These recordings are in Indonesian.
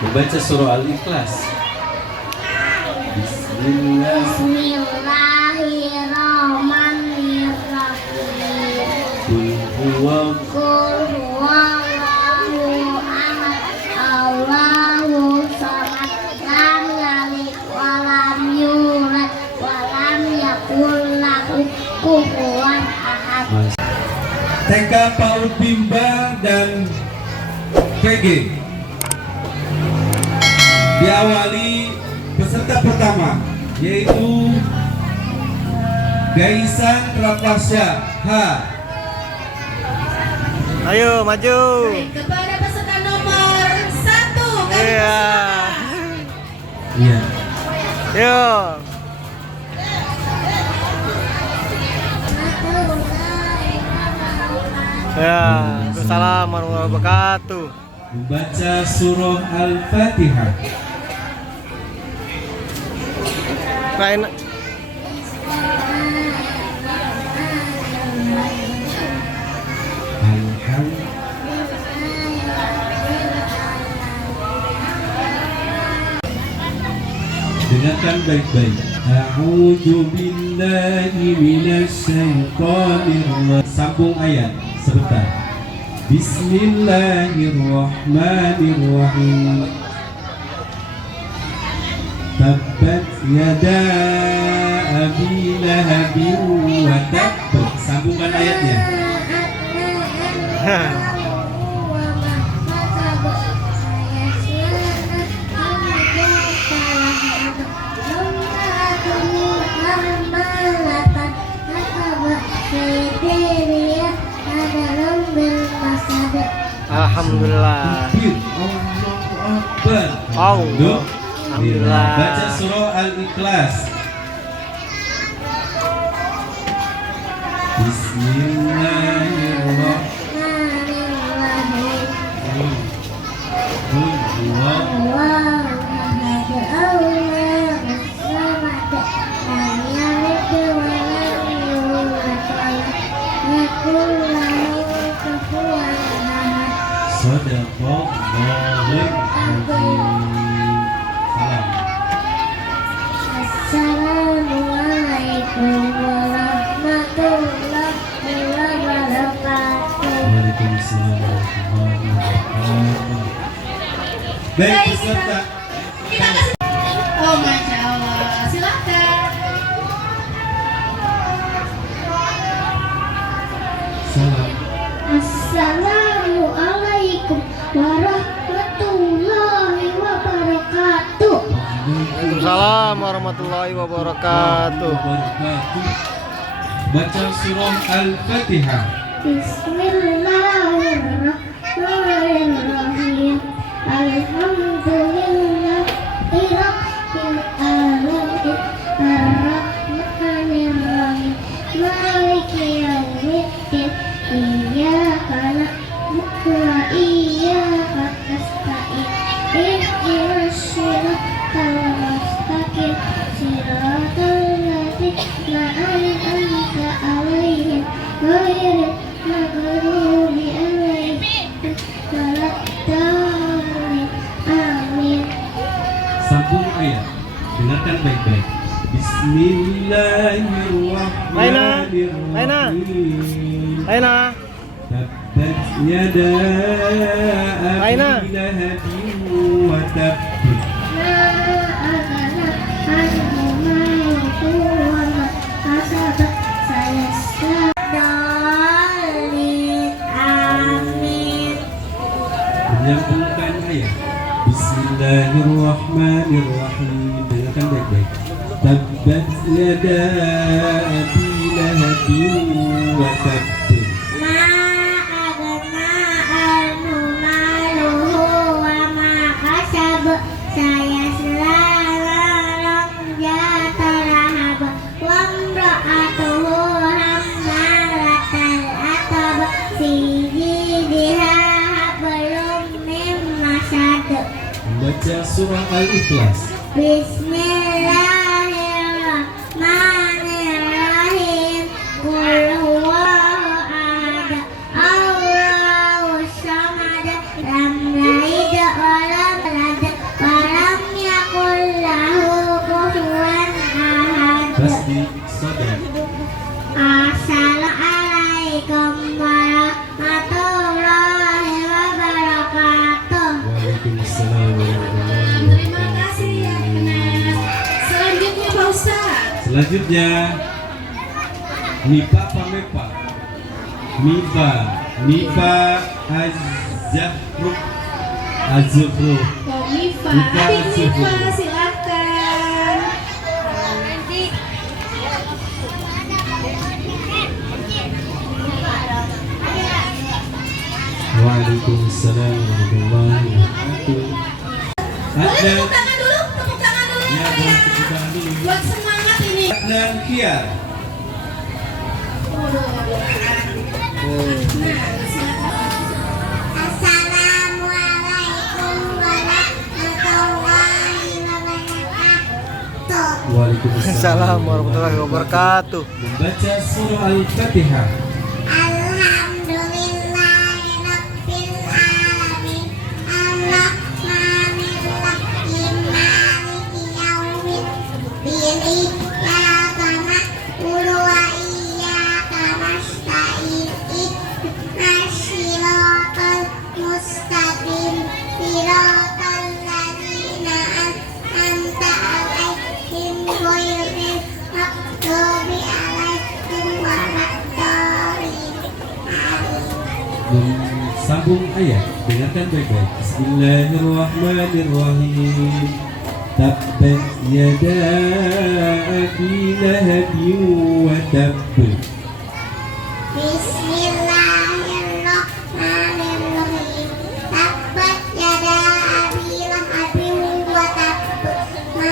Membaca surah Al-Ikhlas. Bismillahirrahmanirrahim. Qul huwa Qul huwallahu ahad, Allahu samad, lam yalid wa lam yulad wa lam yakul lahu kufuwan ahad. TK PAUD Bimbang dan PG. Diawali peserta pertama yaitu Gaisan Rapasya H. Ayo maju. Kepada peserta nomor 1 Iya. Iya. Yuk. Ya, Assalamualaikum warahmatullahi wabarakatuh. Membaca surah Al-Fatihah. Main. Dengarkan baik-baik. A'udzu billahi minasyaitonir rajim. Sambung ayat sebentar. Bismillahirrahmanirrahim. Tabbat yada abi lahabin wa tabb. Sambungkan ayatnya. Alhamdulillah. Allahu Akbar. Allah. Alhamdulillah. Baca surah Al-Ikhlas. Bismillahirrahmanirrahim. Qul Shadaqallahul azim. Salam. Assalamualaikum warahmatullahi wabarakatuh. Waalaikumsalam warahmatullahi wabarakatuh. Baik peserta. kita kasih. Oh, Masya Allah. Silakan. Salam. Assalamualaikum warahmatullahi wabarakatuh. Waalaikumsalam warahmatullahi wabarakatuh. Baca surah Al-Fatihah. Bismillahirrahmanirrahim. Alhamdulillahirabbil alamin. Arrahmanirrahim. Maliki yaumiddin. Iyyaka na'budu wa iyyaka nasta'in. Ihdinas siratal mustaqim. Siratal ladzina an'amta 'alaihim ghairil maghdubi 'alaihim waladdallin. Amin. Sambung ayat. Dengarkan baik-baik. Bismillahirrahmanirrahim. Aina. Tabbat yada Aina. abi lahabin wa tabb. Ma agana anhu maluhu wa ma kasab. Sayasla dalin. Amin. Menyambungkan ayat. Bismillahirrahmanirrahim. Dengarkan baik-baik. Tabbat yada abi lahabin wa tabb. Ma agana anhu maluhu wa ma kasab. Sayasla naran zata lahab. Wa imra'atuhu hammalatal hatab. Fi jidha hablum min masad. Membaca surah Al-Ikhlas. Bismillahirrahmanirrahim. Qul huwallahu ahad, Allahu samad, lam yalid wa lam yulad Waalaikumsalam warahmatullahi Terima kasih ya wabarakatuh. Nas. Selanjutnya Pak Ustadz. Selanjutnya Nipa Pamepa. Nipa Azzahruk. Azzahruk. Komifa, Nifa, adik Nifa, Azzahruk. silakan. Waalaikumsalam warahmatullahi wabarakatuh. Boleh Adnan, tepuk tangan dulu, tepuk tangan dulu ya boleh tepuk tangan dulu. buat semangat ini. Adnan Kiar. Waduh, waduh. Nah, silakan. Assalamualaikum warahmatullahi wabarakatuh. Assalamualaikum warahmatullahi wabarakatuh. Membaca surah Al-Fatihah. Alhamdulillahirabbil alamin. Arrahmanirrahim. Maliki yaumiddin. Iyyaka na'budu wa iyyaka nasta'in. Ihdinas siratal mustaqim. Siratal ladzina an'amta 'alaihim ghairil maghdubi 'alaihim waladdallin. Amin. Sambung ayat, dengarkan baik-baik. Bismillahirrahmanirrahim. Tabbat yada abi lahabin wa tabb. Bismillahirrahmanirrahim. Tabbat yada abi lahabin wa tabb. Ma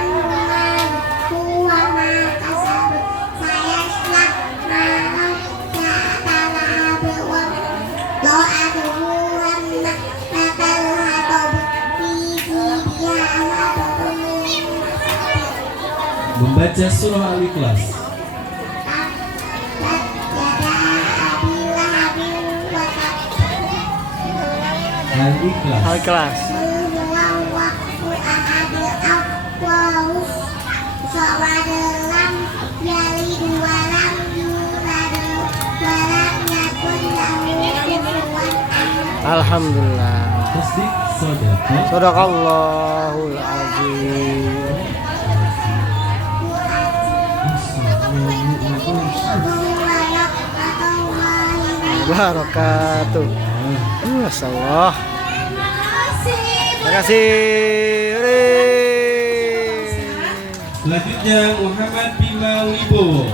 anhu maluhu wa ma kasab. Sayasla naran zata lahab wa imra'atuhu hamalatal hatab. Fi jidiha hablum min masad. Membaca surah Al-Ikhlas. Tabbat yada abi lahabin wa tabb. Al-Ikhlas. Al-Ikhlas. Alhamdulillah. Tasdik sodako. Sadaqallahul azim. Barakatuh. Masyaallah. Terima kasih. Hore. Selanjutnya Muhammad Bima Wibowo.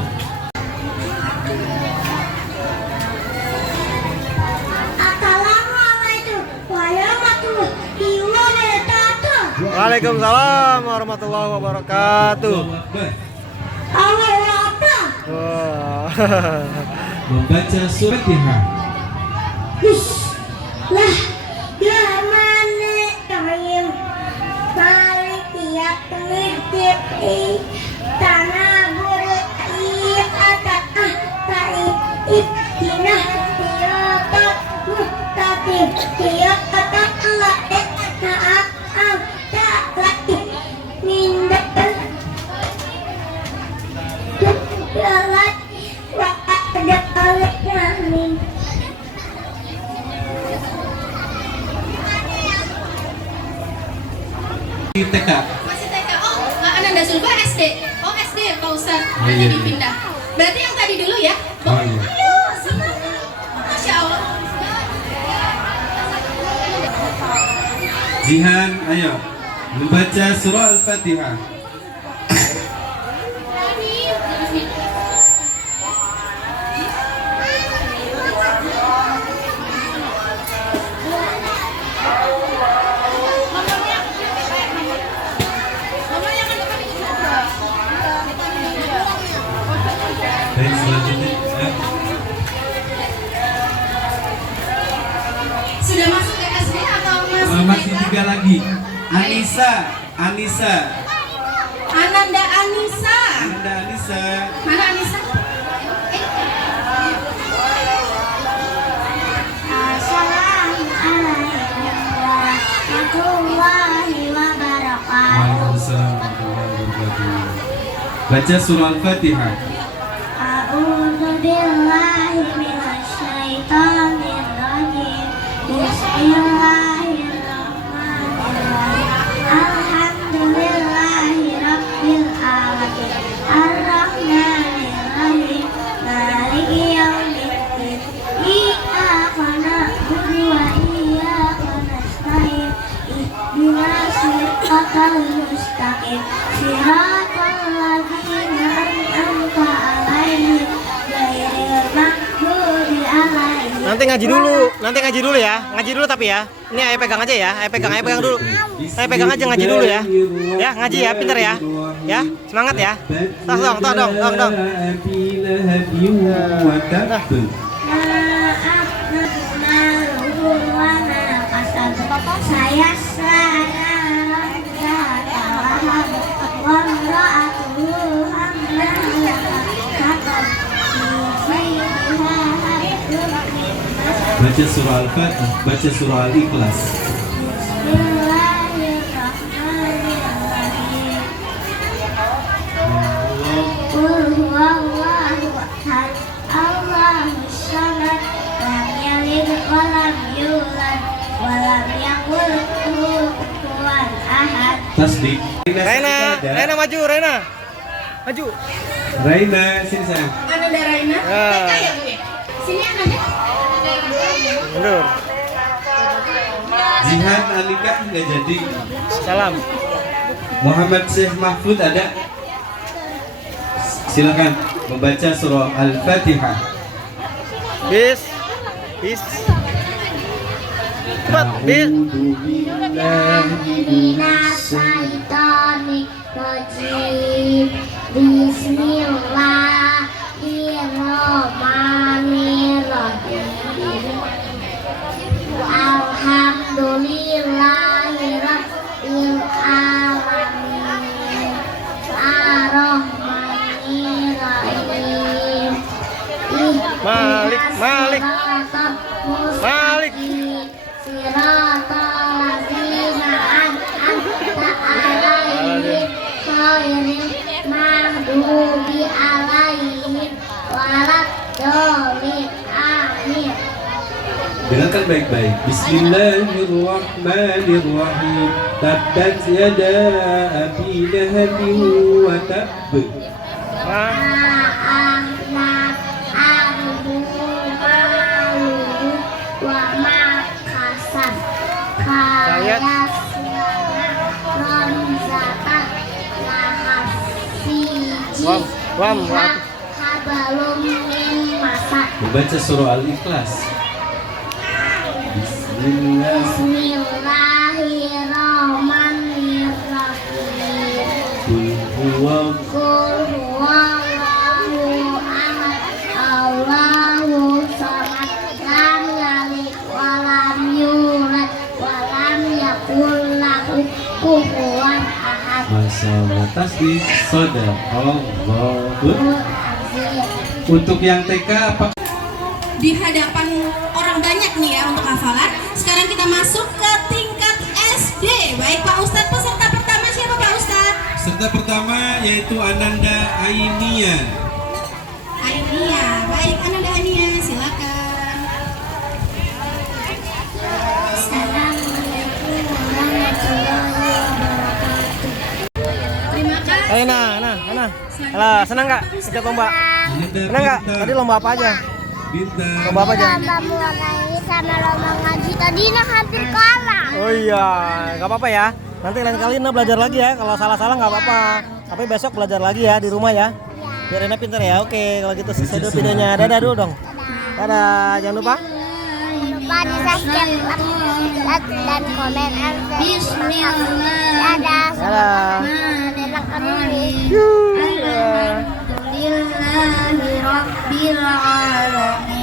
Assalamualaikum warahmatullahi wabarakatuh. Waalaikumsalam warahmatullahi wabarakatuh. Allahu Akbar. Allahu Akbar. Wah. Membaca surah Al-Fatihah. Bismillahirrahmanirrahim. Maliki yaumiddin. Tanabur ihdinas siratal mustaqim. Siratal ladzina an'amta 'alaihim ghairil maghdubi 'alaihim. Di TK. Masih TK. Oh, Ananda Sulba SD. Oh, SD Pak Ustadz. Oh, Nanti iya, iya. dipindah. Berarti yang tadi dulu ya? Oh, iya. Ayo, senang. Masya Allah. Jihan, ayo membaca surah Al-Fatihah. Dan selanjutnya Sudah masuk ke SD atau masih masih TK? 3 lagi. Anissa, Anissa, Ananda Anissa. Anda Anissa. Mana Anissa? Assalamualaikum warahmatullahi wabarakatuh. Waalaikumsalam warahmatullahi wabarakatuh. Baca surah Al-Fatihah. A'udzu billahi minasy syaithanir rajim. Bismillahirrahmanirrahim. siratal mustaqim siratal ladzina an'amta 'alaihim ghairil maghdubi 'alaihim. Nanti ngaji dulu ya. Ngaji dulu tapi ya. Ini ayah pegang aja ya. Ayah pegang dulu. Ayah pegang aja ngaji dulu ya. Ya, ngaji ya, pintar ya. Ya, semangat ya. Tong dong. Saya Baca surah Al-Fatihah, baca surah Al-Ikhlas. Qul huwallahu ahad, Allahus samad, lam yalid wa lam yulad wa lam yakul lahu kufuwan ahad. Tasbih. Raina maju, Raina. Maju. Raina, sini sayang. Ananda Raina. Ya. TK ya Bu ya? Sini Ananda. Mundur. Jihan Alika nggak jadi. Salam. Muhammad Syekh Mahfud ada. Silakan membaca surah Al-Fatihah. Bis. Cepat, bis. Minasyaitonirrajim. Bismillahirrahmanirrahim. Alhamdulillahirabbil alamin. Ar-Rahmanir-Rahim. Malik. Siratal ladzina an'amta 'alaihim ghairil maghdubi 'alaihim waladdallin. Amin. Dengarkan baik-baik. Bismillahirrahmanirrahim. Tabbat yada abi lahabin wa tabb. Ma'ahna anhu maluhu wa ma kasab. Ronzatan lahasiji habalum min masad. Membaca surah Al-Ikhlas. Bismillahirrahmanirrahim. Qul Qul huwallahu ahad, Allahu samad, lam yalid wa lam yulad wa lam yakul lahu kufuwan ahad. Masyaallah. Tasbih. Shadaqallahu. Untuk yang TK apa? Di hadapan orang banyak nih ya untuk hafalan. Sekarang kita masuk ke tingkat SD. Baik Pak Ustadz, peserta pertama siapa Pak Ustadz? Peserta pertama yaitu Ananda Ainia. Ainia. Baik Ananda Ainia, silakan. Assalamualaikum warahmatullahi wabarakatuh. Terima kasih. Ayo nah. Alah, senang nggak ikut lomba? Senang nggak? Tadi lomba apa aja? Bintang. Lomba apa aja? Lomba mewarnai sama lomba ngaji tadi hampir kalah. Oh iya, nggak apa-apa ya. Nanti lain kali Ina belajar lagi ya. Kalau salah-salah nggak apa-apa. Tapi besok belajar lagi ya di rumah ya. Biar Ina pintar ya. Oke, kalau gitu selesai dulu videonya. Dadah dulu dong. Dadah, jangan lupa. Jangan lupa di subscribe, like, dan komen. Bismillah. Dadah. Dadah. Alhamdulillahirabbil alamin.